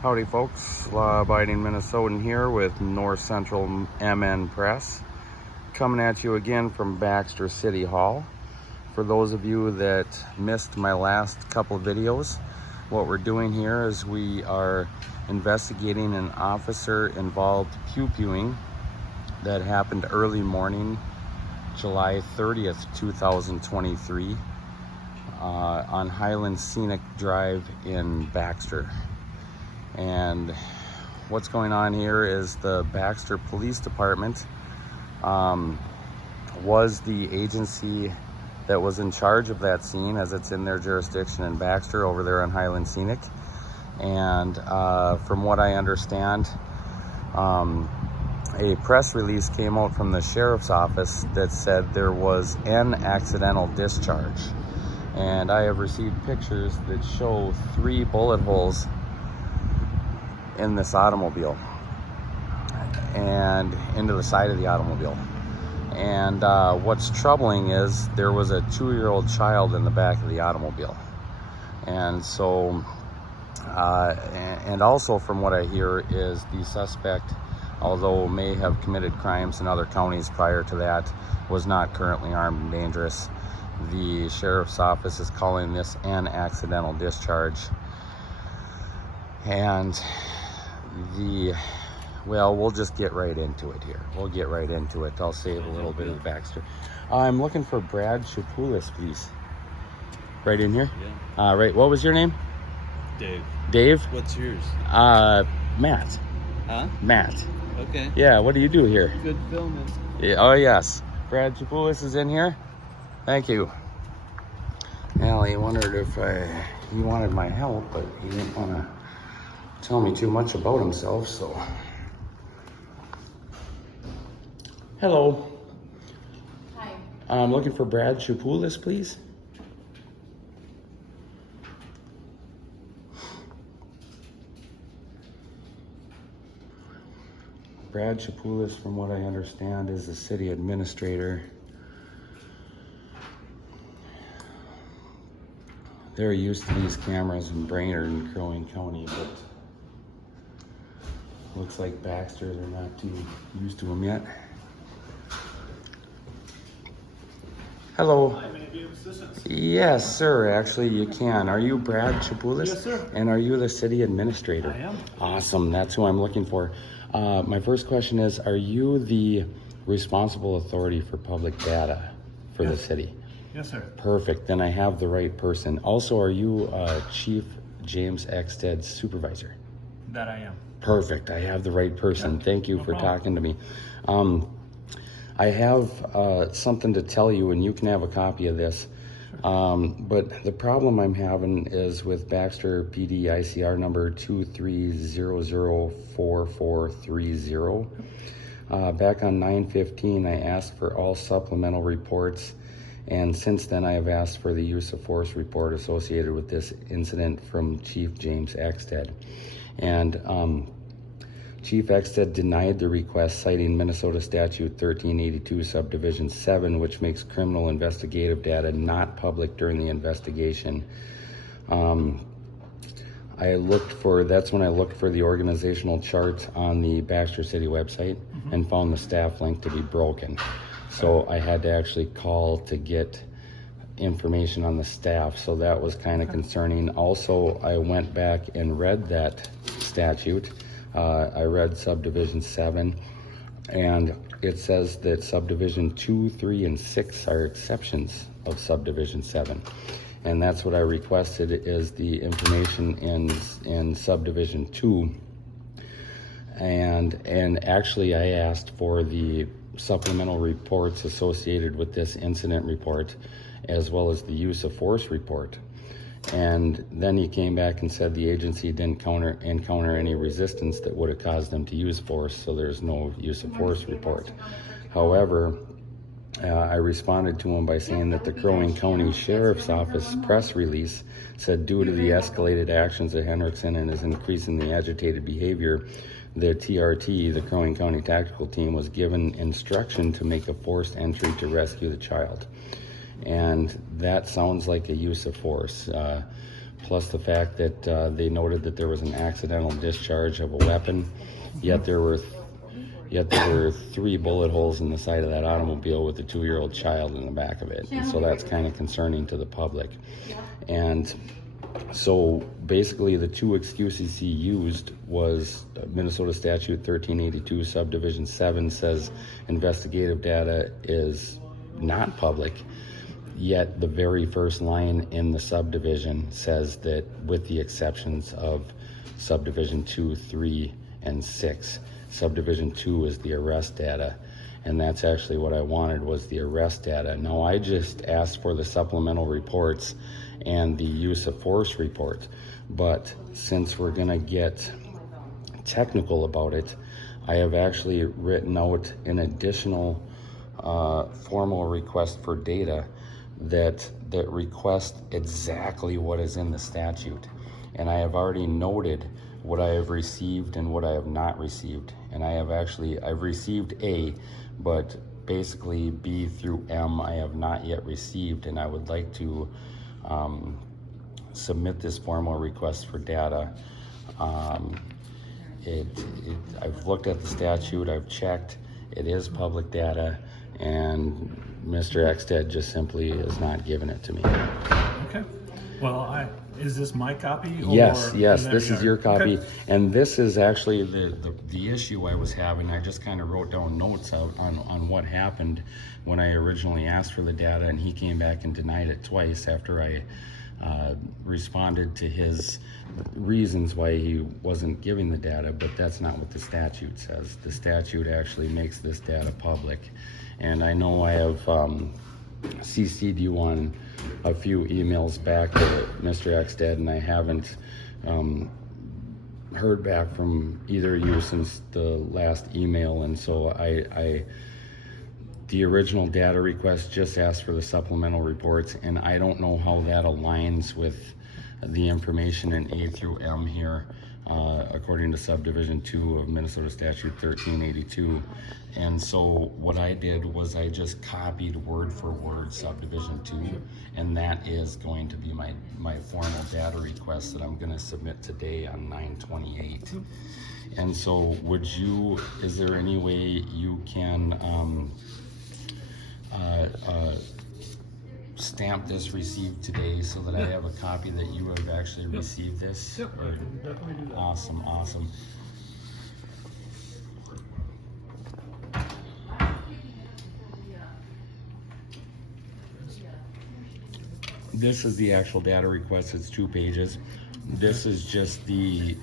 Howdy folks, law-abiding Minnesotan here with North Central MN Press, coming at you again from Baxter City Hall. For those of you that missed my last couple of videos, what we're doing here is we are investigating an officer-involved pew-pewing that happened early morning, July 30th, 2023, on Highland Scenic Drive in Baxter. And what's going on here is the Baxter Police Department was the agency that was in charge of that scene, as it's in their jurisdiction in Baxter over there on Highland Scenic. And from what I understand, a press release came out from the sheriff's office that said there was an accidental discharge. And I have received pictures that show 3 bullet holes in this automobile and into the side of the automobile. And what's troubling is there was a 2-year-old child in the back of the automobile. And so and also from what I hear is the suspect, although may have committed crimes in other counties prior to that, was not currently armed and dangerous. The sheriff's office is calling this an accidental discharge. And we'll just get right into it here. We'll get right into it. I'll save a little bit of Baxter. I'm looking for Brad Chapulis, please. Right in here? Yeah. Right. What was your name? Dave. Dave? What's yours? Matt. Huh? Matt. Okay. Yeah, what do you do here? Good filming. Yeah, oh, yes. Brad Chapulis is in here? Thank you. Well, he wondered if he wanted my help, but he didn't want to tell me too much about himself, so. Hello. Hi. I'm looking for Brad Chapulis, please. Brad Chapulis, from what I understand, is the city administrator. They're used to these cameras in Brainerd and Crow Wing County, but looks like Baxter, they're not too used to them yet. Hello. Hi, may I be of assistance? Yes, sir. Actually, you can. Are you Brad Chapulis? Yes, sir. And are you the city administrator? I am. Awesome. That's who I'm looking for. My first question is, are you the responsible authority for public data for the city? Yes, sir. Perfect. Then I have the right person. Also, are you Chief James Exted's supervisor? That I am. Perfect. I have the right person. Yep. Thank you No for problem. talking to me. I have something to tell you, and you can have a copy of this. But the problem I'm having is with Baxter PD ICR number 23004430. Back on 9/15, I asked for all supplemental reports, and since then I have asked for the use of force report associated with this incident from Chief James Exted. And Chief Exted denied the request, citing Minnesota Statute 1382 Subdivision 7, which makes criminal investigative data not public during the investigation. That's when I looked for the organizational chart on the Baxter City website and found the staff link to be broken. So I had to actually call to get information on the staff, so that was kind of concerning. Also, I went back and read that statute. I read Subdivision 7, and it says that Subdivision 2, 3, and 6 are exceptions of Subdivision 7. And that's what I requested, is the information in Subdivision 2. And actually I asked for the supplemental reports associated with this incident report, as well as the use of force report. And then he came back and said the agency didn't encounter any resistance that would have caused them to use force, so there's no use of force report. However, I responded to him by saying that the Crow Wing County Sheriff's Office press release said, due to the escalated actions of Hendrickson and his increasingly agitated behavior, the TRT, the Crow Wing County Tactical Team, was given instruction to make a forced entry to rescue the child. And that sounds like a use of force. plus the fact that they noted that there was an accidental discharge of a weapon, yet there were 3 bullet holes in the side of that automobile with a 2-year-old child in the back of it. And so that's kind of concerning to the public. And so basically the 2 excuses he used was Minnesota Statute 1382 Subdivision 7 says investigative data is not public, yet the very first line in the subdivision says that with the exceptions of Subdivision 2, 3, and 6. Subdivision 2 is the arrest data, and that's actually what I wanted, was the arrest data. Now, I just asked for the supplemental reports and the use of force report, but since we're gonna get technical about it, I have actually written out an additional formal request for data that request exactly what is in the statute. And I have already noted what I have received and what I have not received. And I've received A, but basically B through M I have not yet received, and I would like to submit this formal request for data. I've looked at the statute, I've checked, it is public data, and Mr. Ekstead just simply is not giving it to me. Okay. Well, is this my copy? Yes, this is your copy. Okay. And this is actually the issue I was having. I just kind of wrote down notes out on what happened when I originally asked for the data, and he came back and denied it twice after I responded to his reasons why he wasn't giving the data, but that's not what the statute says. The statute actually makes this data public. And I know I have CC'd you on a few emails back to Mr. Ekstead, and I haven't heard back from either of you since the last email, and so the original data request just asked for the supplemental reports, and I don't know how that aligns with the information in A through M here, according to Subdivision 2 of Minnesota Statute 1382. And so what I did was I just copied word for word Subdivision 2, and that is going to be my formal data request that I'm going to submit today on 9/28. And so is there any way you can stamp this received today so that I have a copy that you have actually received this? Yep, I can definitely do that. Awesome. This is the actual data request. It's 2 pages. This is just the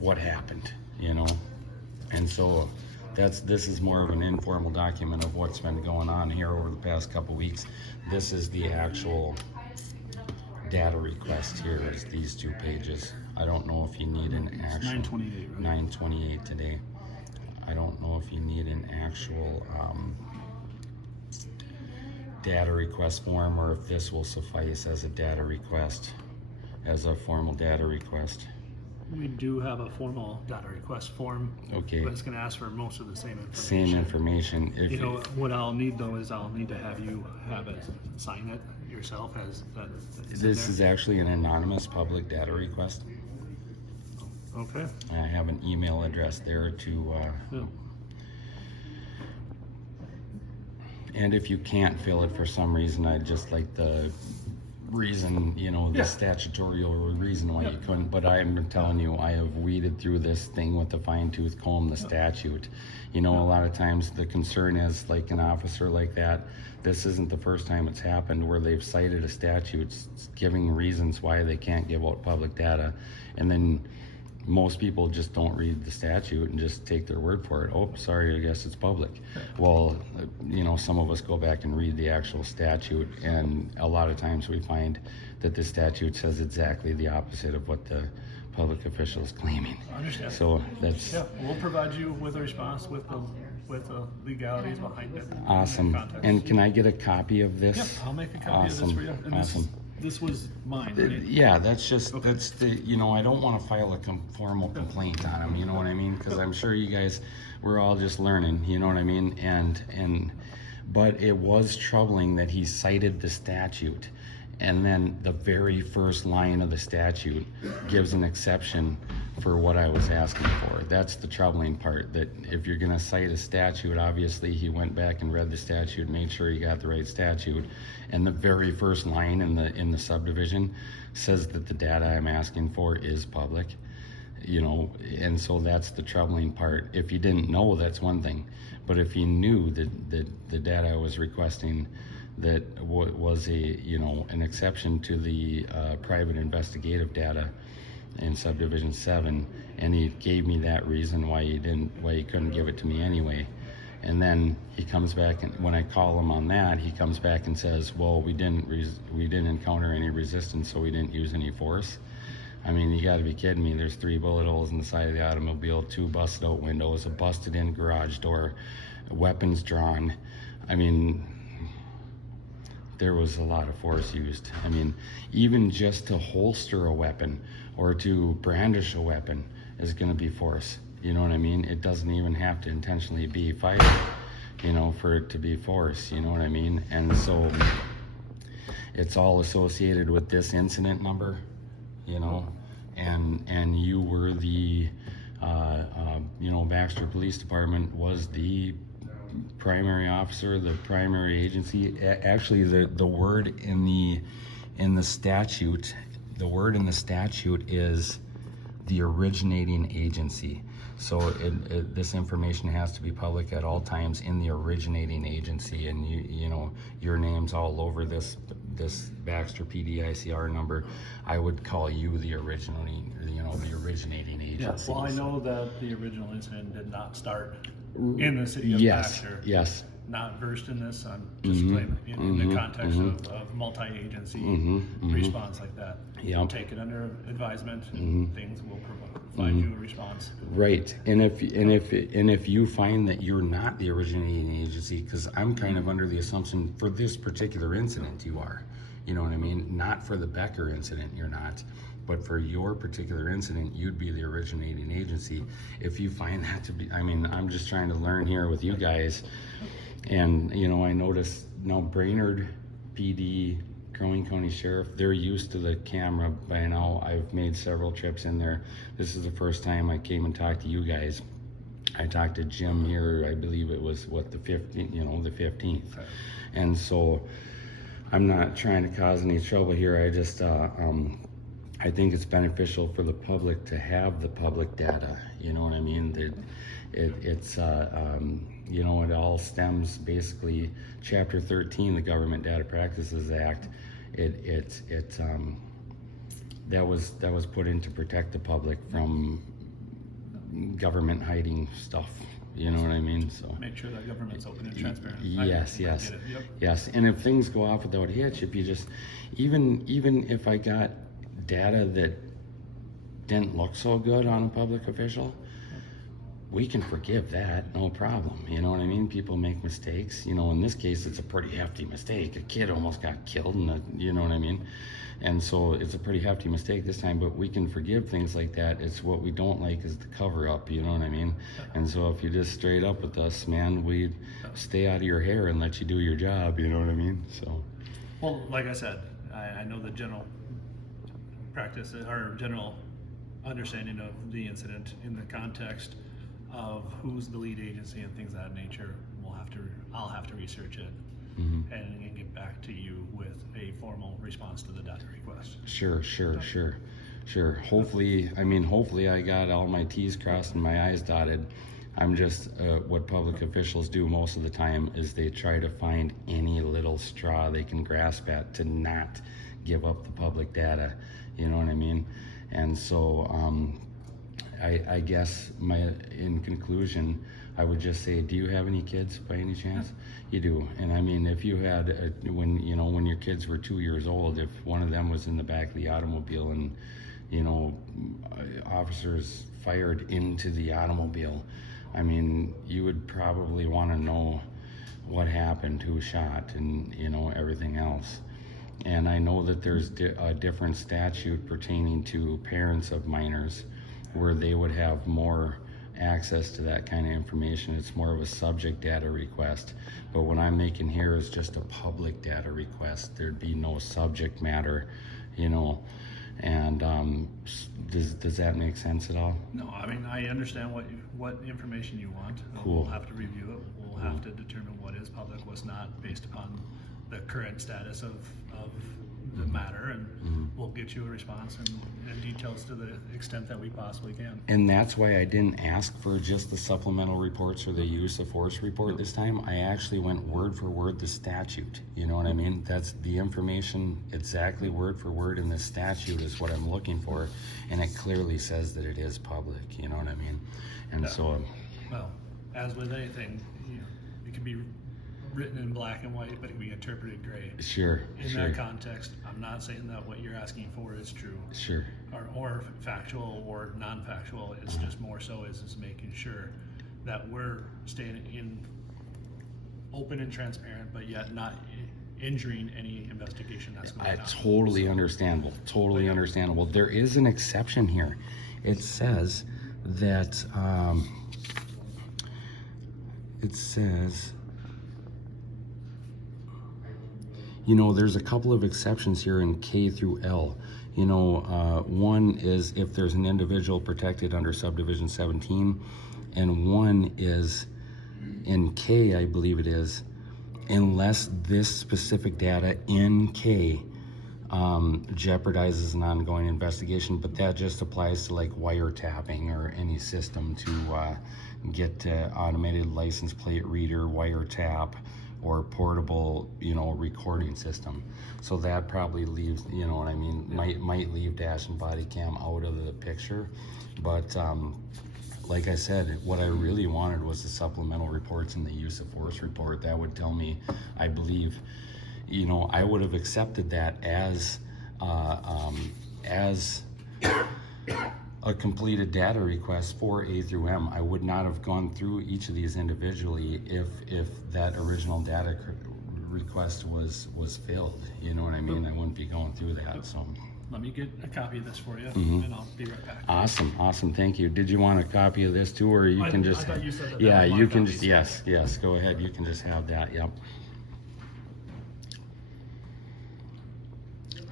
what happened, you know. And so this is more of an informal document of what's been going on here over the past couple weeks. This is the actual data request here, is these 2 pages. I don't know if you need an actual 9/28, right? 9/28 today. I don't know if you need an actual data request form, or if this will suffice as a data request, as a formal data request. We do have a formal data request form. Okay. But it's going to ask for most of the same information. Same information. If You know, what I'll need though is I'll need to have you sign it yourself as that. This is actually an anonymous public data request. Okay. I have an email address there to and if you can't fill it for some reason, I'd just like the reason, you know, the statutory reason why you couldn't. But I'm telling you, I have weeded through this thing with a fine-tooth comb, the statute. You know, a lot of times the concern is, like, an officer like that, this isn't the first time it's happened where they've cited a statute giving reasons why they can't give out public data, and then most people just don't read the statute and just take their word for it. Oh, sorry, I guess it's public. Well, you know, some of us go back and read the actual statute, and a lot of times we find that the statute says exactly the opposite of what the public official is claiming. I understand. So that's we'll provide you with a response with the legalities behind it. awesome. And can I get a copy of this? Yep, I'll make a copy of this for you. And Awesome. This was mine, right? Yeah, that's the, you know, I don't want to file a formal complaint on him, you know what I mean? Because I'm sure you guys, we're all just learning, you know what I mean? But it was troubling that he cited the statute, And then the very first line of the statute gives an exception for what I was asking for. That's the troubling part, that if you're gonna cite a statute, obviously he went back and read the statute, made sure he got the right statute, and the very first line in the subdivision says that the data I'm asking for is public, you know, and so that's the troubling part. If he didn't know, that's one thing, but if he knew that the data I was requesting that was a, you know, an exception to the private investigative data in subdivision 7, and he gave me that reason why he couldn't give it to me anyway, and then he comes back, and when I call him on that, he comes back and says, well, we didn't encounter any resistance, so we didn't use any force. I mean, you got to be kidding me. There's 3 bullet holes in the side of the automobile, 2 busted out windows, a busted in garage door, weapons drawn. I mean, there was a lot of force used. I mean, even just to holster a weapon or to brandish a weapon is going to be force. You know what I mean? It doesn't even have to intentionally be fired, you know, for it to be force. You know what I mean? And so it's all associated with this incident number, you know, and you were the, you know, Baxter Police Department was the primary officer, the primary agency. Actually, the word in the statute, the word in the statute is the originating agency. So this information has to be public at all times in the originating agency, and you know, your name's all over this Baxter PD ICR number. I would call you the originating agency. Yes. Well, I know that the original incident did not start in the city of Yes. Baxter. Yes. Not versed in this. I'm just claiming in the context of multi-agency response like that. Yep. Take it under advisement, and things will provide you a response. Right, and if you find that you're not the originating agency, because I'm kind of under the assumption for this particular incident you are, you know what I mean? Not for the Becker incident, you're not, but for your particular incident, you'd be the originating agency. If you find that to be, I mean, I'm just trying to learn here with you guys, and you know, I noticed now Brainerd PD, Crow Wing County Sheriff, they're used to the camera by now. I've made several trips in there. This is the first time I came and talked to you guys. I talked to Jim here, I believe it was what, the 15th, you know, the 15th. Okay. And so I'm not trying to cause any trouble here. I just I think it's beneficial for the public to have the public data. You know what I mean? It's you know, it all stems basically Chapter 13, the Government Data Practices Act. That was put in to protect the public from government hiding stuff. You know what I mean? So Make sure that government's open and transparent. yes, I yes, get it. Yep. yes. And if things go off without hitch, if you just even if I got data that didn't look so good on a public official, we can forgive that, no problem. You know what I mean? People make mistakes. You know, in this case, it's a pretty hefty mistake. A kid almost got killed, you know what I mean? And so it's a pretty hefty mistake this time, but we can forgive things like that. It's what we don't like is the cover up, you know what I mean? And so if you just straight up with us, man, we stay out of your hair and let you do your job, you know what I mean? So. Well, like I said, I know the general practice or general understanding of the incident in the context of who's the lead agency and things of that nature. I'll have to research it and get back to you with a formal response to the data request. Sure. Hopefully I got all my T's crossed and my I's dotted. I'm just, what public officials do most of the time is they try to find any little straw they can grasp at to not give up the public data, you know what I mean? And so, I guess in conclusion, I would just say, do you have any kids by any chance? You do. And I mean, if you had, when your kids were 2 years old, if one of them was in the back of the automobile and, you know, officers fired into the automobile, I mean, you would probably want to know what happened, who shot, and, you know, everything else. And I know that there's a different statute pertaining to parents of minors where they would have more access to that kind of information. It's more of a subject data request. But what I'm making here is just a public data request. There'd be no subject matter, you know. And does that make sense at all? No, I mean, I understand what information you want. Cool. We'll have to review it. We'll have to determine what is public, what's not, based upon the current status of the matter, and we'll get you a response and details to the extent that we possibly can. And that's why I didn't ask for just the supplemental reports or the use of force report this time. I actually went word for word the statute. You know what I mean? That's the information exactly word for word in the statute is what I'm looking for, and it clearly says that it is public. You know what I mean? And so, well, as with anything, you know, it can be written in black and white, but it can be interpreted gray. Sure. In that context, I'm not saying that what you're asking for is true. Sure. Or factual or non-factual. It's just more so is making sure that we're staying in open and transparent, but yet not injuring any investigation that's going on. Totally understandable. Totally understandable. There is an exception here. It says that you know, there's a couple of exceptions here in K through L. You know, one is if there's an individual protected under subdivision 17, and one is in K, I believe it is, unless this specific data in K jeopardizes an ongoing investigation, but that just applies to like wiretapping or any system to get automated license plate reader, wiretap, or portable, you know, recording system. So that probably leaves, you know what I mean, might leave dash and body cam out of the picture. But like I said, what I really wanted was the supplemental reports and the use of force report. That would tell me, I believe, you know, I would have accepted that as a completed data request for A through M. I would not have gone through each of these individually if that original data request was filled. You know what I mean? I wouldn't be going through that. So let me get a copy of this for you, and I'll be right back. Awesome, thank you. Did you want a copy of this too, or you can just? I thought you said that. Yeah, you can just. Yes. Go ahead. You can just have that. Yep.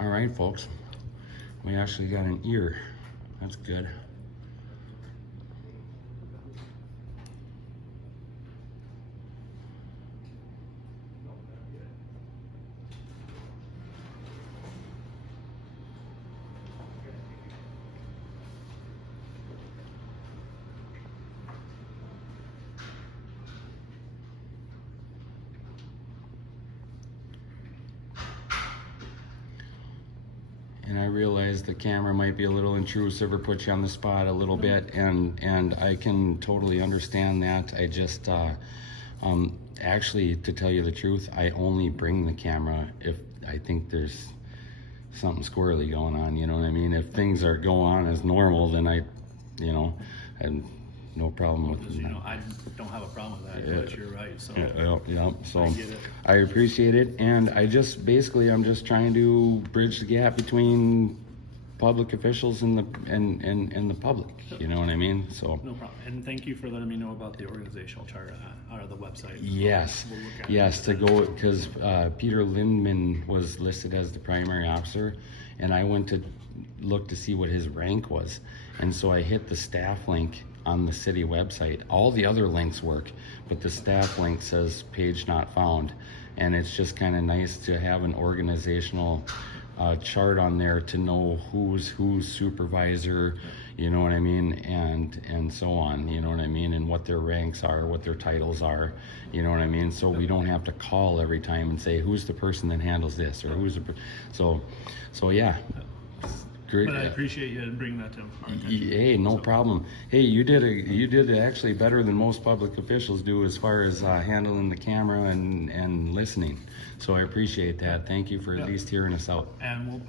All right, folks. We actually got an ear. That's good. And I realize the camera might be a little intrusive or put you on the spot a little bit, and I can totally understand that. I just actually, to tell you the truth, I only bring the camera if I think there's something squirrely going on, you know what I mean? If things are going on as normal, then I no problem with it. You know, I don't have a problem with that, but you're right. So yeah. So I get it. I appreciate it, and I just basically I'm just trying to bridge the gap between public officials and the public. You know what I mean? So no problem. And thank you for letting me know about the organizational chart or the website. Yes, We'll look at yes. To go because Peter Lindman was listed as the primary officer, and I went to look to see what his rank was, and so I hit the staff link on the city website. All the other links work, but the staff link says page not found, and it's just kind of nice to have an organizational chart on there to know who's supervisor, you know what I mean, and so on, you know what I mean, and what their ranks are, what their titles are, you know what I mean, so we don't have to call every time and say who's the person that handles this or who's so yeah. Great. But I appreciate you bringing that to our attention. Hey, no problem. Hey, you did actually better than most public officials do as far as handling the camera and listening. So I appreciate that. Thank you for at least hearing us out. And we'll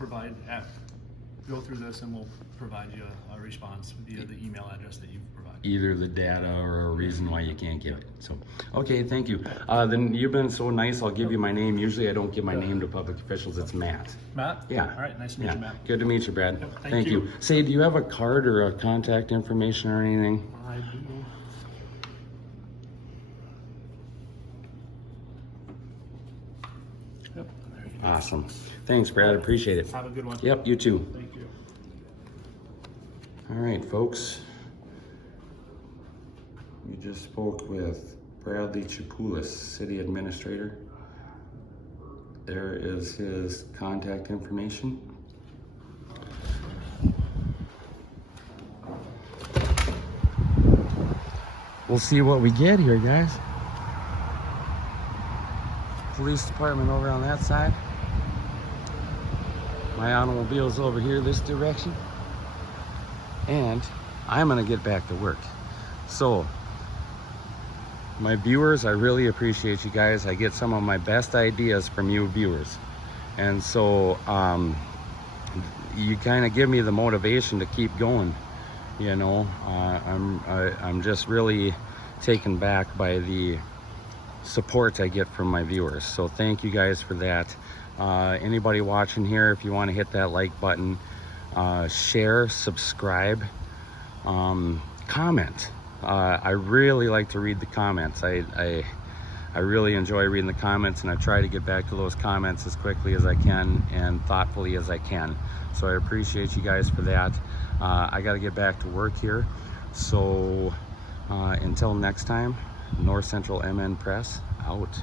go through this and we'll provide you a response via the email address that you've provided. Either the data or a reason why you can't give it. So, okay, thank you. Then you've been so nice. I'll give you my name. Usually I don't give my name to public officials. It's Matt. Matt? Yeah. All right, nice to meet you, Matt. Good to meet you, Brad. Yep, thank you. Say, do you have a card or a contact information or anything? I I do. Yep. There you go. Awesome. Thanks, Brad. I appreciate it. Have a good one. Yep, you too. Thank you. All right, folks. We just spoke with Bradley Chapulis, City Administrator. There is his contact information. We'll see what we get here, guys. Police department over on that side. My automobile's over here this direction. And I'm gonna get back to work. So, my viewers, I really appreciate you guys. I get some of my best ideas from you viewers. And so, you kind of give me the motivation to keep going. You know, I'm just really taken back by the support I get from my viewers. So thank you guys for that. Anybody watching here, if you want to hit that like button, share, subscribe, comment. I really like to read the comments. I really enjoy reading the comments, and I try to get back to those comments as quickly as I can and thoughtfully as I can. So I appreciate you guys for that. I got to get back to work here. So until next time, North Central MN Press out.